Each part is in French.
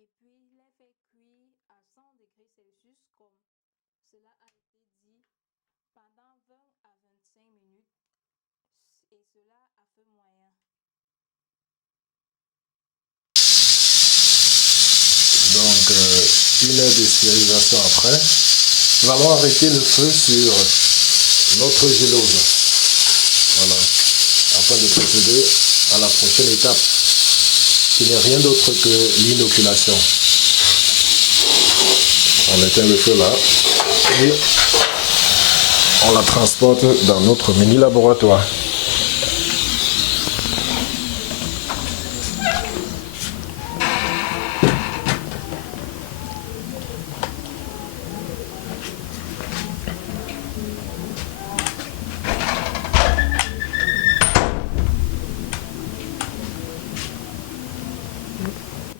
et puis les fait cuire à 100 degrés Celsius comme cela a été dit pendant 20 à 25 minutes et cela à feu moyen. Donc, une heure de stérilisation après, nous allons arrêter le feu sur notre gélose. Voilà, afin de procéder à la prochaine étape, qui n'est rien d'autre que l'inoculation. On éteint le feu là et on la transporte dans notre mini laboratoire.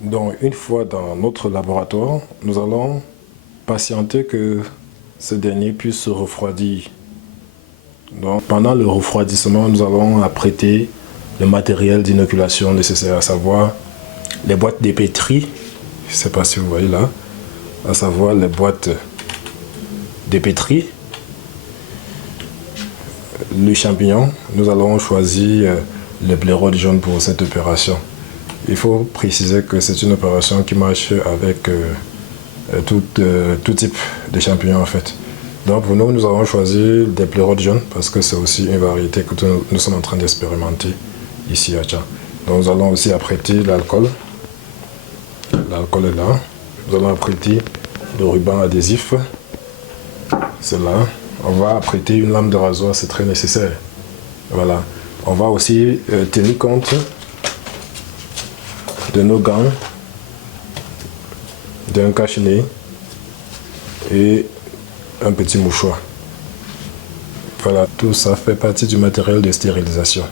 Donc, une fois dans notre laboratoire, nous allons patienter que ce dernier puisse se refroidir. Donc, pendant le refroidissement, nous allons apprêter le matériel d'inoculation nécessaire, à savoir les boîtes dépétries, je ne sais pas si vous voyez là, à savoir les boîtes dépétries, le champignon. Nous allons choisir le blaireau jaune pour cette opération. Il faut préciser que c'est une opération qui marche avec tout type de champignons en fait. Donc pour nous, nous avons choisi des blaireaux jaunes parce que c'est aussi une variété que nous sommes en train d'expérimenter ici à Tchad. Donc nous allons aussi apprêter l'alcool. L'alcool est là. Nous allons apprêter le ruban adhésif. C'est là. On va apprêter une lame de rasoir, c'est très nécessaire. Voilà. On va aussi tenir compte de nos gants, d'un cache-nez et un petit mouchoir. Voilà, tout ça fait partie du matériel de stérilisation.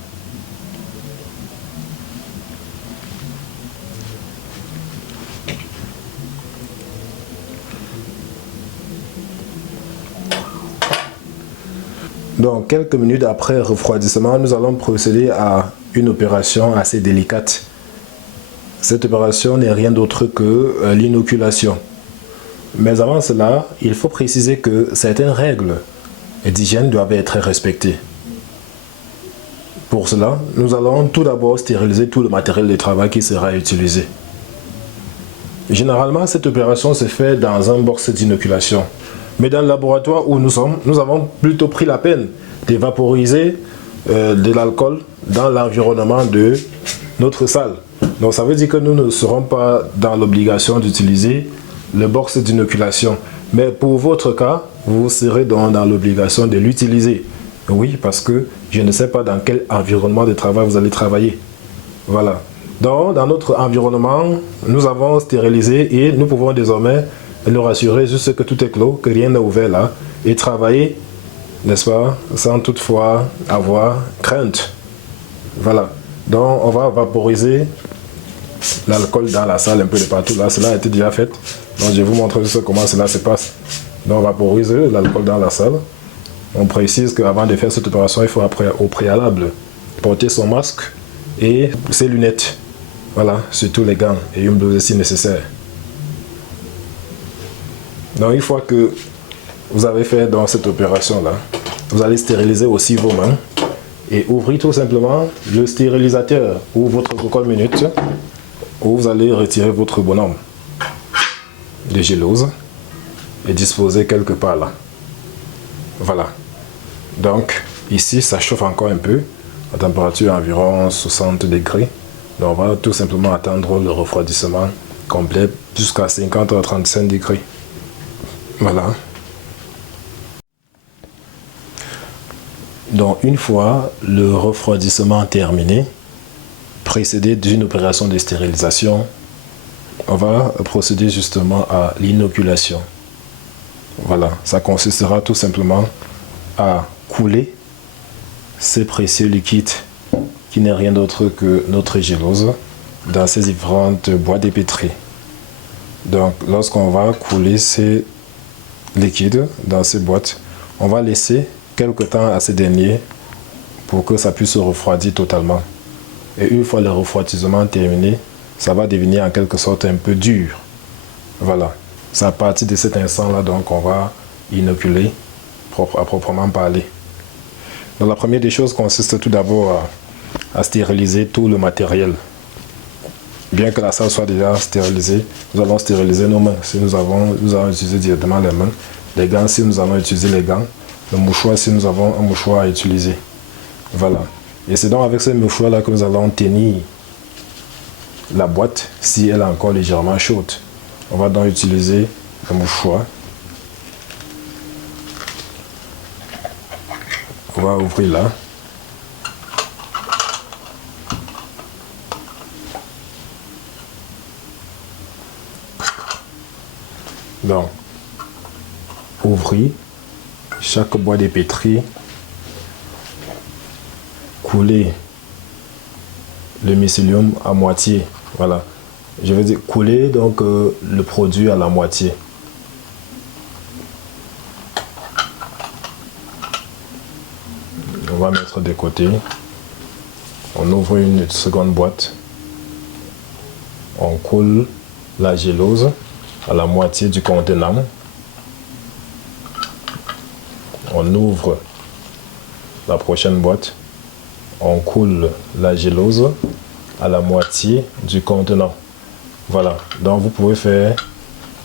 Donc, quelques minutes après refroidissement, nous allons procéder à une opération assez délicate. Cette opération n'est rien d'autre que l'inoculation. Mais avant cela, il faut préciser que certaines règles d'hygiène doivent être respectées. Pour cela, nous allons tout d'abord stériliser tout le matériel de travail qui sera utilisé. Généralement, cette opération se fait dans un box d'inoculation. Mais dans le laboratoire où nous sommes, nous avons plutôt pris la peine de vaporiser de l'alcool dans l'environnement de notre salle. Donc ça veut dire que nous ne serons pas dans l'obligation d'utiliser le box d'inoculation. Mais pour votre cas, vous serez dans l'obligation de l'utiliser. Oui, parce que je ne sais pas dans quel environnement de travail vous allez travailler. Voilà. Donc, dans notre environnement, nous avons stérilisé et nous pouvons désormais nous rassurer juste que tout est clos, que rien n'est ouvert là, et travailler, n'est-ce pas, sans toutefois avoir crainte. Voilà. Donc, on va vaporiser l'alcool dans la salle un peu de partout. Là, cela a été déjà fait. Donc, je vais vous montrer juste comment cela se passe. Donc, on vaporise l'alcool dans la salle. On précise qu'avant de faire cette opération, il faut au préalable porter son masque et ses lunettes. Voilà, surtout les gants et une blouse si nécessaire. Donc, une fois que vous avez fait dans cette opération-là, vous allez stériliser aussi vos mains et ouvrir tout simplement le stérilisateur ou votre cocotte minute où vous allez retirer votre bonhomme de gélose et disposer quelque part là. Voilà. Donc, ici, ça chauffe encore un peu, à température environ 60 degrés. Donc, on va tout simplement attendre le refroidissement complet jusqu'à 50 à 35 degrés. Voilà. Donc, une fois le refroidissement terminé, précédé d'une opération de stérilisation, on va procéder justement à l'inoculation. Voilà, ça consistera tout simplement à couler ces précieux liquides qui n'est rien d'autre que notre gélose dans ces différentes boîtes dépétries. Donc, lorsqu'on va couler ces liquides dans ces boîtes, on va laisser quelque temps à ces derniers pour que ça puisse se refroidir totalement. Et une fois le refroidissement terminé, ça va devenir en quelque sorte un peu dur. Voilà. C'est à partir de cet instant-là donc on va inoculer à proprement parler. Donc la première des choses consiste tout d'abord à stériliser tout le matériel. Bien que la salle soit déjà stérilisée, nous allons stériliser nos mains. Si nous allons utiliser directement les mains, les gants si nous allons utiliser les gants, le mouchoir si nous avons un mouchoir à utiliser. Voilà. Et c'est donc avec ce mouchoir là que nous allons tenir la boîte si elle est encore légèrement chaude. On va donc utiliser le mouchoir. On va ouvrir là. Donc, ouvrir chaque boîte de pétri, couler le mycélium à moitié. Voilà, je veux dire couler donc le produit à la moitié. On va mettre de côté. On ouvre une seconde boîte. On coule la gélose à la moitié du contenant. On ouvre la prochaine boîte. On coule la gélose à la moitié du contenant. Voilà, donc vous pouvez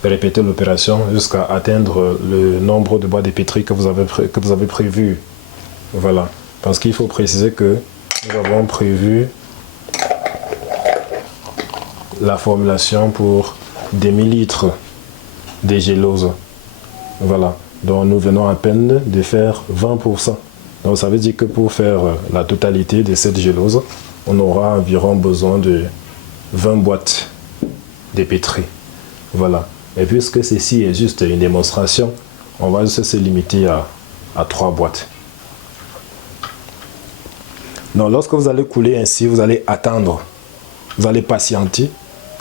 répéter l'opération jusqu'à atteindre le nombre de boîtes de pétri que vous avez prévu. Voilà, parce qu'il faut préciser que nous avons prévu la formulation pour des millilitres de gélose. Voilà, donc nous venons à peine de faire 20%. Donc ça veut dire que pour faire la totalité de cette gélose, on aura environ besoin de 20 boîtes de pétri. Voilà, et puisque ceci est juste une démonstration, on va juste se limiter à 3 boîtes. Donc lorsque vous allez couler ainsi, vous allez attendre, vous allez patienter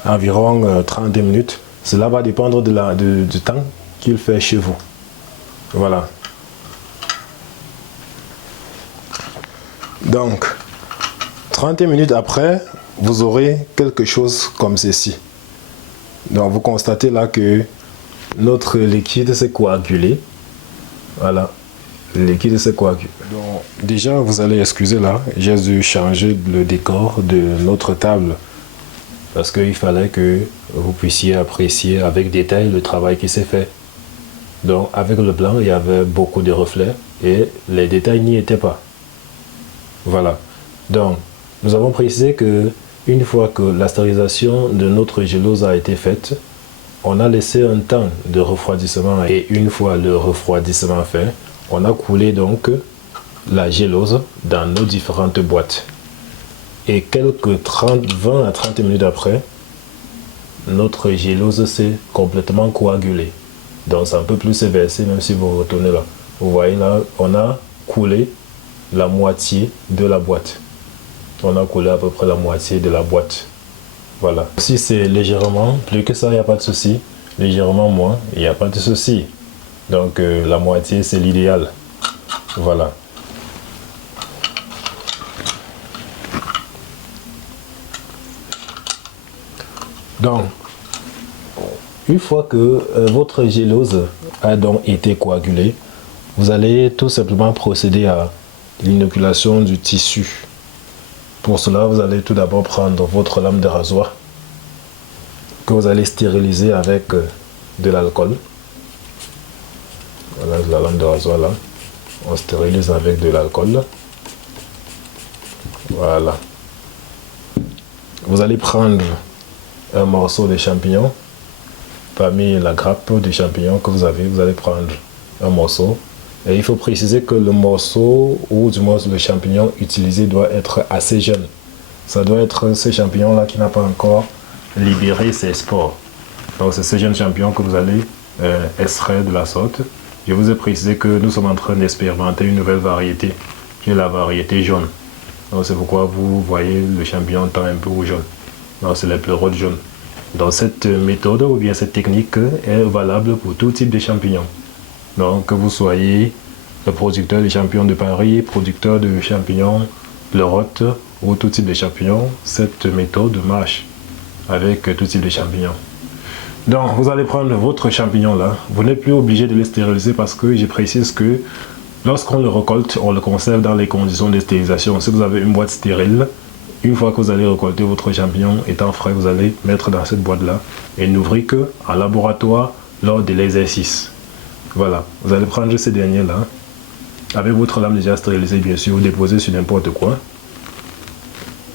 environ 30 minutes. Cela va dépendre du temps qu'il fait chez vous. Voilà. Donc, 30 minutes après, vous aurez quelque chose comme ceci. Donc, vous constatez là que notre liquide s'est coagulé. Voilà. Le liquide s'est coagulé. Donc, déjà, vous allez excuser là, j'ai dû changer le décor de notre table. Parce qu'il fallait que vous puissiez apprécier avec détail le travail qui s'est fait. Donc avec le blanc, il y avait beaucoup de reflets et les détails n'y étaient pas. Voilà. Donc nous avons précisé que une fois que la stérilisation de notre gélose a été faite, on a laissé un temps de refroidissement et une fois le refroidissement fait, on a coulé donc la gélose dans nos différentes boîtes. Et quelques 20 à 30 minutes après, notre gélose s'est complètement coagulée. Donc ça ne peut plus se verser même si vous retournez là. Vous voyez là, on a coulé la moitié de la boîte. On a coulé à peu près la moitié de la boîte. Voilà. Si c'est légèrement plus que ça, il n'y a pas de souci. Légèrement moins, il n'y a pas de souci. Donc la moitié, c'est l'idéal. Voilà. Donc, une fois que votre gélose a donc été coagulée, vous allez tout simplement procéder à l'inoculation du tissu. Pour cela, vous allez tout d'abord prendre votre lame de rasoir que vous allez stériliser avec de l'alcool. Voilà la lame de rasoir là. On stérilise avec de l'alcool. Voilà. Vous allez prendre un morceau de champignon. Parmi la grappe de champignon que vous allez prendre un morceau. Et il faut préciser que le morceau ou du moins le champignon utilisé doit être assez jeune. Ça doit être ce champignon là qui n'a pas encore libéré ses spores. Donc c'est ce jeune champignon que vous allez extraire de la sorte. Je vous ai précisé que nous sommes en train d'expérimenter une nouvelle variété qui est la variété jaune. Donc c'est pourquoi vous voyez le champignon tend un peu au jaune. Donc c'est les pleurotes jaunes. Donc cette méthode ou bien cette technique est valable pour tout type de champignons. Donc que vous soyez le producteur de champignons de Paris, producteur de champignons pleurotes ou tout type de champignons, cette méthode marche. avec tout type de champignons. Donc, vous allez prendre votre champignon là. Vous n'êtes plus obligé de le stériliser parce que je précise que lorsqu'on le récolte, on le conserve dans les conditions de stérilisation. Si vous avez une boîte stérile, une fois que vous allez récolter votre champignon étant frais, vous allez mettre dans cette boîte là et n'ouvrir que en laboratoire lors de l'exercice. Voilà, vous allez prendre ces derniers là avec votre lame déjà stérilisée, bien sûr, vous déposez sur n'importe quoi.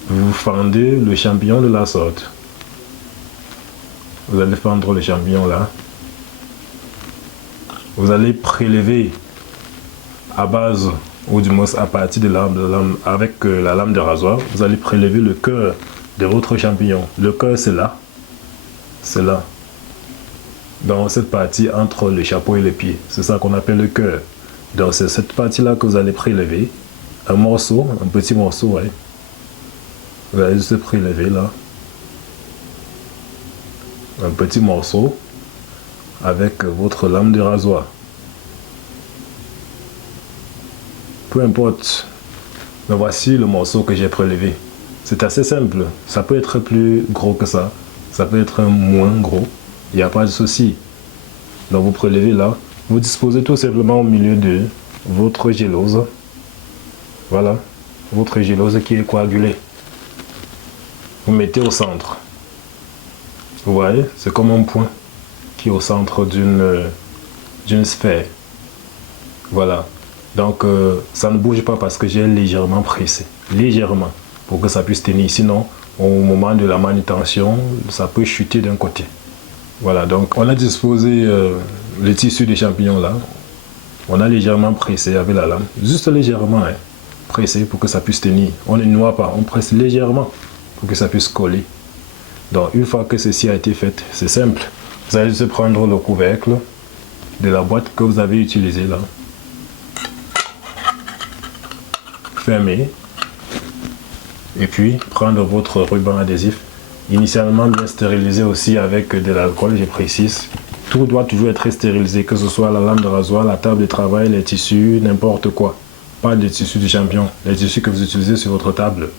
Vous fendez le champignon de la sorte. Vous allez fendre le champignon là. Vous allez prélever à base, ou du moins à partir de la lame avec la lame de rasoir, vous allez prélever le cœur de votre champignon. Le cœur, c'est là. C'est là. Dans cette partie entre le chapeau et les pieds. C'est ça qu'on appelle le cœur. Donc c'est cette partie-là que vous allez prélever. Un morceau, un petit morceau, ouais. Vous allez juste prélever là. Un petit morceau avec votre lame de rasoir. Peu importe. Mais voici le morceau que j'ai prélevé. C'est assez simple. Ça peut être plus gros que ça. Ça peut être moins gros. Il n'y a pas de souci. Donc vous prélevez là. Vous disposez tout simplement au milieu de votre gélose. Voilà. Votre gélose qui est coagulée. Vous mettez au centre. Vous voyez, c'est comme un point qui est au centre d'une sphère. Voilà. Donc ça ne bouge pas parce que j'ai légèrement pressé. Légèrement. Pour que ça puisse tenir. Sinon, au moment de la manutention, ça peut chuter d'un côté. Voilà. Donc on a disposé le tissu des champignons là. On a légèrement pressé avec la lame. Juste légèrement. Hein, pressé pour que ça puisse tenir. On ne noie pas. On presse légèrement pour que ça puisse coller. Donc une fois que ceci a été fait, c'est simple. Vous allez juste prendre le couvercle de la boîte que vous avez utilisée là. Fermer. Et puis prendre votre ruban adhésif. Initialement bien stérilisé aussi avec de l'alcool, je précise. Tout doit toujours être stérilisé, que ce soit la lame de rasoir, la table de travail, les tissus, n'importe quoi. Pas de tissus de champignon, les tissus que vous utilisez sur votre table.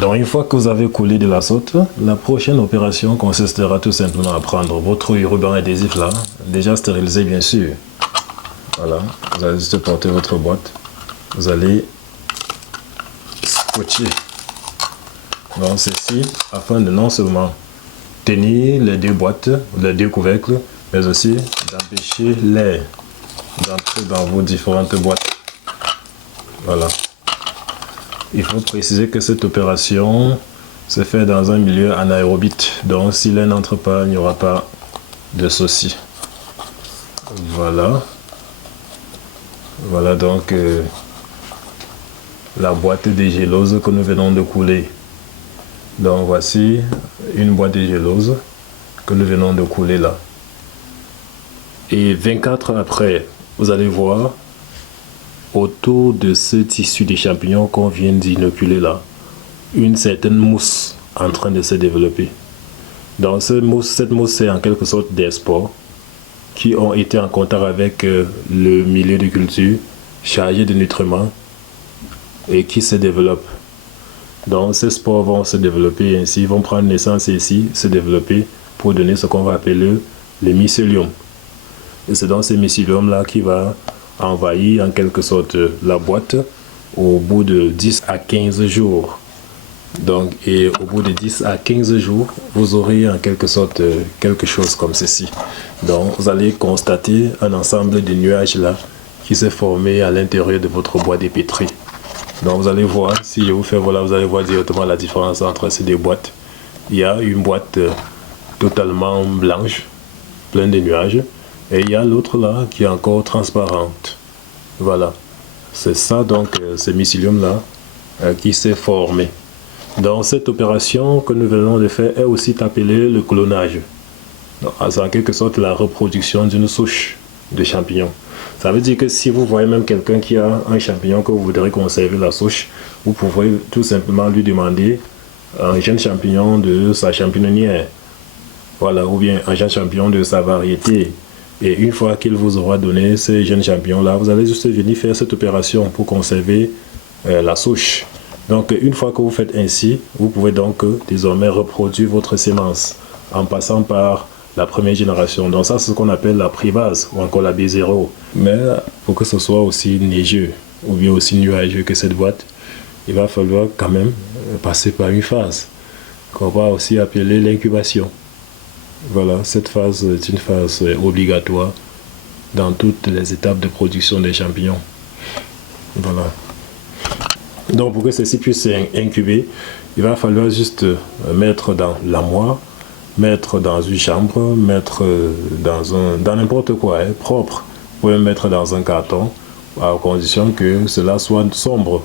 Donc une fois que vous avez coulé de la sorte, la prochaine opération consistera tout simplement à prendre votre ruban adhésif là, déjà stérilisé bien sûr. Voilà, vous allez juste porter votre boîte, vous allez scotcher donc ceci afin de non seulement tenir les deux boîtes, les deux couvercles, mais aussi d'empêcher l'air d'entrer dans vos différentes boîtes. Voilà. Il faut préciser que cette opération se fait dans un milieu anaérobite. Donc si l'air n'entre pas, il n'y aura pas de souci. Voilà. Voilà donc la boîte de gélose que nous venons de couler. Donc voici une boîte de gélose que nous venons de couler là. Et 24 heures après, vous allez voir autour de ce tissu de champignons qu'on vient d'inoculer là, une certaine mousse en train de se développer. Donc cette mousse c'est en quelque sorte des spores qui ont été en contact avec le milieu de culture chargé de nutriments et qui se développent. Donc ces spores vont se développer ainsi, vont prendre naissance ici, se développer pour donner ce qu'on va appeler le mycélium. Et c'est dans ce mycélium là qui va envahir en quelque sorte la boîte au bout de 10 à 15 jours. Donc, et au bout de 10 à 15 jours, vous aurez en quelque sorte quelque chose comme ceci. Donc, vous allez constater un ensemble de nuages là qui s'est formé à l'intérieur de votre boîte de pétri. Donc, vous allez voir, si je vous fais voilà, vous allez voir directement la différence entre ces deux boîtes. Il y a une boîte totalement blanche, pleine de nuages. Et il y a l'autre là qui est encore transparente. Voilà. C'est ça donc, ce mycélium là qui s'est formé. Dans cette opération que nous venons de faire est aussi appelée le clonage. C'est en quelque sorte la reproduction d'une souche de champignons. Ça veut dire que si vous voyez même quelqu'un qui a un champignon que vous voudrez conserver la souche, vous pouvez tout simplement lui demander un jeune champignon de sa champignonnière. Voilà, ou bien un jeune champignon de sa variété. Et une fois qu'il vous aura donné ces jeunes champignons là, vous allez juste venir faire cette opération pour conserver la souche. Donc une fois que vous faites ainsi, vous pouvez donc désormais reproduire votre sémence en passant par la première génération. Donc ça, c'est ce qu'on appelle la pré-base ou encore la B0. Mais pour que ce soit aussi neigeux ou bien aussi nuageux que cette boîte, il va falloir quand même passer par une phase qu'on va aussi appeler l'incubation. Voilà, cette phase est une phase obligatoire dans toutes les étapes de production des champignons. Voilà. Donc pour que ceci puisse incuber, il va falloir juste mettre dans l'armoire, mettre dans une chambre, mettre dans n'importe quoi, propre. Vous pouvez mettre dans un carton, à condition que cela soit sombre.